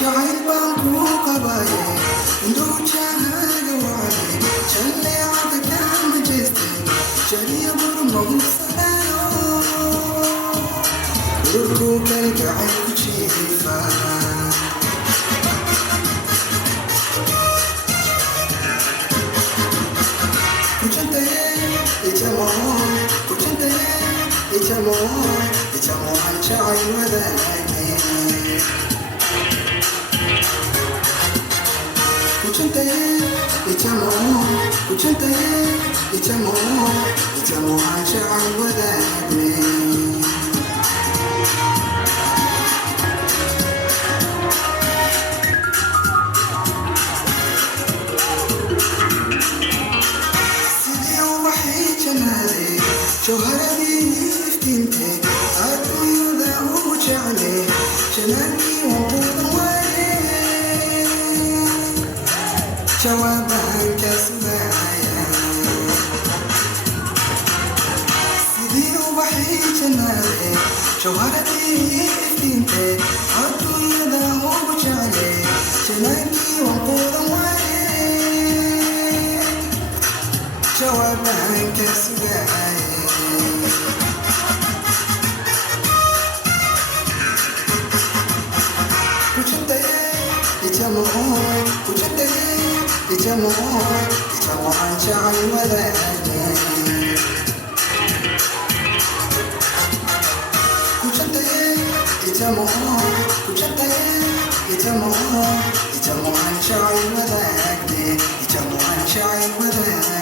jacayl baan kuu qabaye indhuu jahaaga waaye jalleecada kama jeestay jariya burmahubsanayo urkuu kalgacay ku jiifaa It's a more child with جوهرتي افتنتي الدنيا وجعلي جناني وطولي جوابها كسمايا سيدي وبحي جناني جوهرتي افتنتي الدنيا وجعلي جناني وطولي جوابها كسمايا It's a more child with